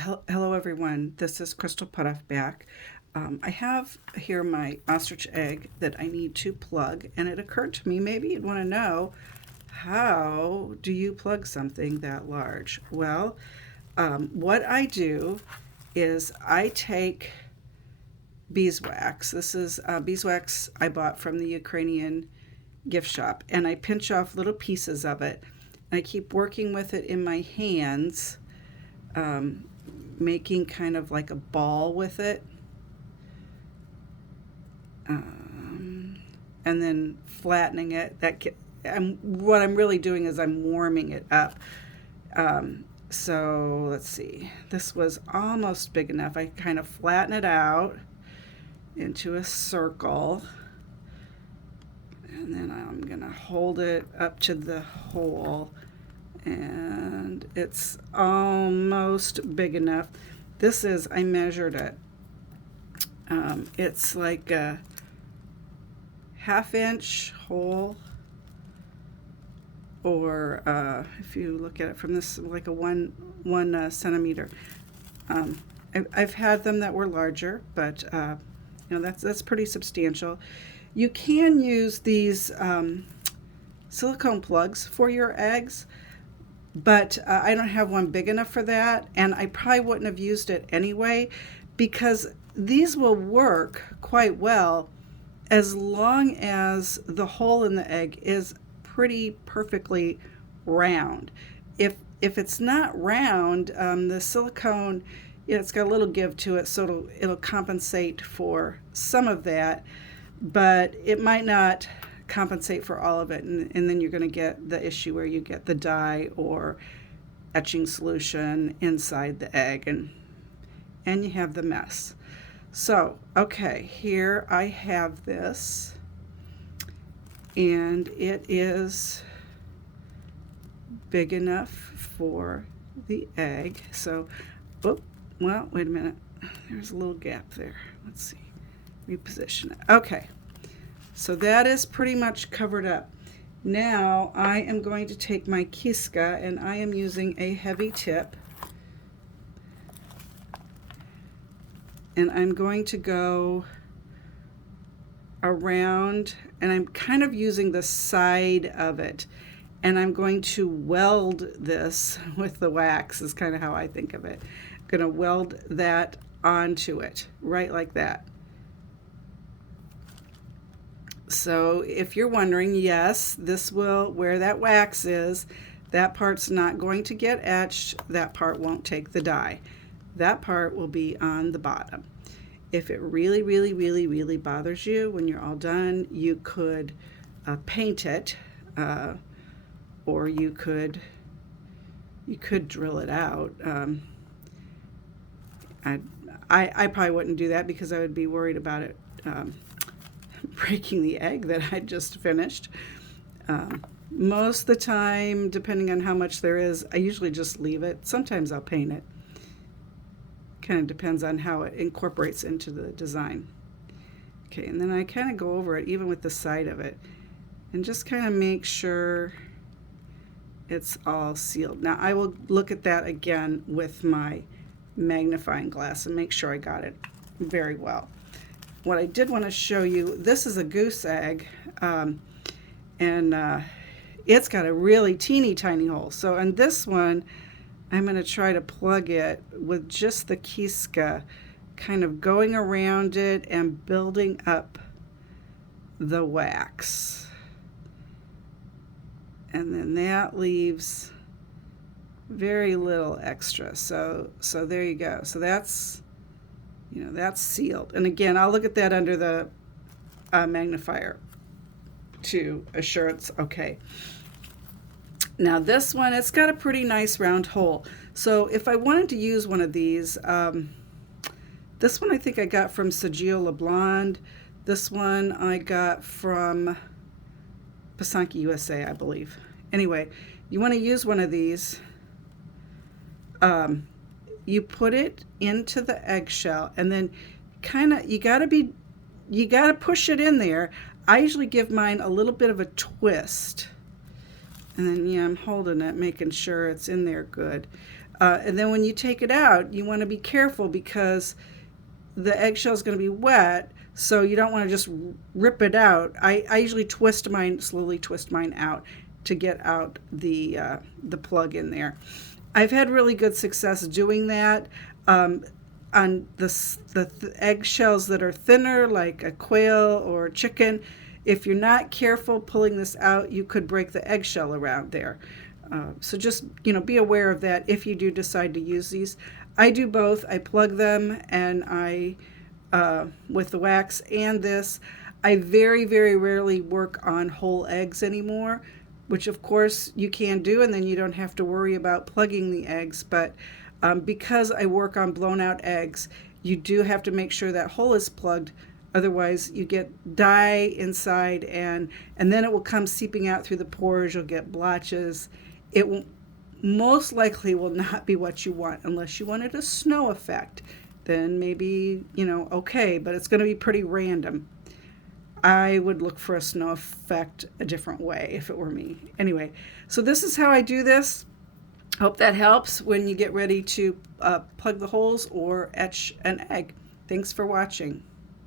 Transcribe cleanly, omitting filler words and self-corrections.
Hello everyone, this is Crystal Putoff back. I have here my ostrich egg that I need to plug, and it occurred to me maybe you'd want to know, how do you plug something that large? Well, what I do is I take beeswax. This is beeswax I bought from the Ukrainian gift shop, and I pinch off little pieces of it. I keep working with it in my hands, um, making kind of like a ball with it, um, and then flattening it. What I'm really doing is I'm warming it up. So let's see. This was almost big enough. I kind of flatten it out into a circle, and then I'm gonna hold it up to the hole, and it's almost big enough. I measured it. It's like a half-inch hole, or if you look at it from this, like a one centimeter. I've had them that were larger, but that's pretty substantial. You can use these silicone plugs for your eggs, but I don't have one big enough for that, and I probably wouldn't have used it anyway, because these will work quite well as long as the hole in the egg is pretty perfectly round. If it's not round, the silicone, it's got a little give to it, so it'll compensate for some of that, but it might not compensate for all of it, and then you're going to get the issue where you get the dye or etching solution inside the egg, and you have the mess. So, okay, here I have this, and it is big enough for the egg. So, well, wait a minute. There's a little gap there. Let's see. Reposition it. Okay. So that is pretty much covered up. Now I am going to take my kiska, and I am using a heavy tip, and I'm going to go around, and I'm kind of using the side of it, and I'm going to weld this with the wax, is kind of how I think of it. I'm going to weld that onto it, right like that. So if you're wondering, yes, this will, where that wax is, that part's not going to get etched. That part won't take the dye. That part will be on the bottom. If it really, really, really, really bothers you when you're all done, you could paint it, or you could drill it out. I probably wouldn't do that because I would be worried about it breaking the egg that I just finished. Most of the time, depending on how much there is, I usually just leave it. Sometimes I'll paint it. Kind of depends on how it incorporates into the design. Okay, and then I kind of go over it even with the side of it and just kind of make sure it's all sealed. Now I will look at that again with my magnifying glass and make sure I got it very well. What I did want to show you, this is a goose egg, and it's got a really teeny tiny hole. So in this one, I'm going to try to plug it with just the kiska, kind of going around it and building up the wax. And then that leaves very little extra. So there you go. So that's sealed. And again, I'll look at that under the magnifier to assure it's okay. Now this one, it's got a pretty nice round hole. So if I wanted to use one of these, this one I think I got from Sergio LeBlond. This one I got from Pysanky USA, I believe. Anyway, you want to use one of these. You put it into the eggshell, and then you got to push it in there. I usually give mine a little bit of a twist. And then, I'm holding it, making sure it's in there good. And then when you take it out, you want to be careful because the eggshell is going to be wet, so you don't want to just rip it out. I usually slowly twist mine out to get out the plug in there. I've had really good success doing that. On the eggshells that are thinner, like a quail or chicken, if you're not careful pulling this out, you could break the eggshell around there. So just, be aware of that if you do decide to use these. I do both. I plug them and with the wax and this. I very, very rarely work on whole eggs anymore, which of course you can do, and then you don't have to worry about plugging the eggs. But because I work on blown out eggs, you do have to make sure that hole is plugged. Otherwise, you get dye inside, and then it will come seeping out through the pores. You'll get blotches. It will, most likely will not be what you want unless you wanted a snow effect. Then maybe, okay, but it's going to be pretty random. I would look for a snow effect a different way if it were me. Anyway, so this is how I do this. Hope that helps when you get ready to plug the holes or etch an egg. Thanks for watching.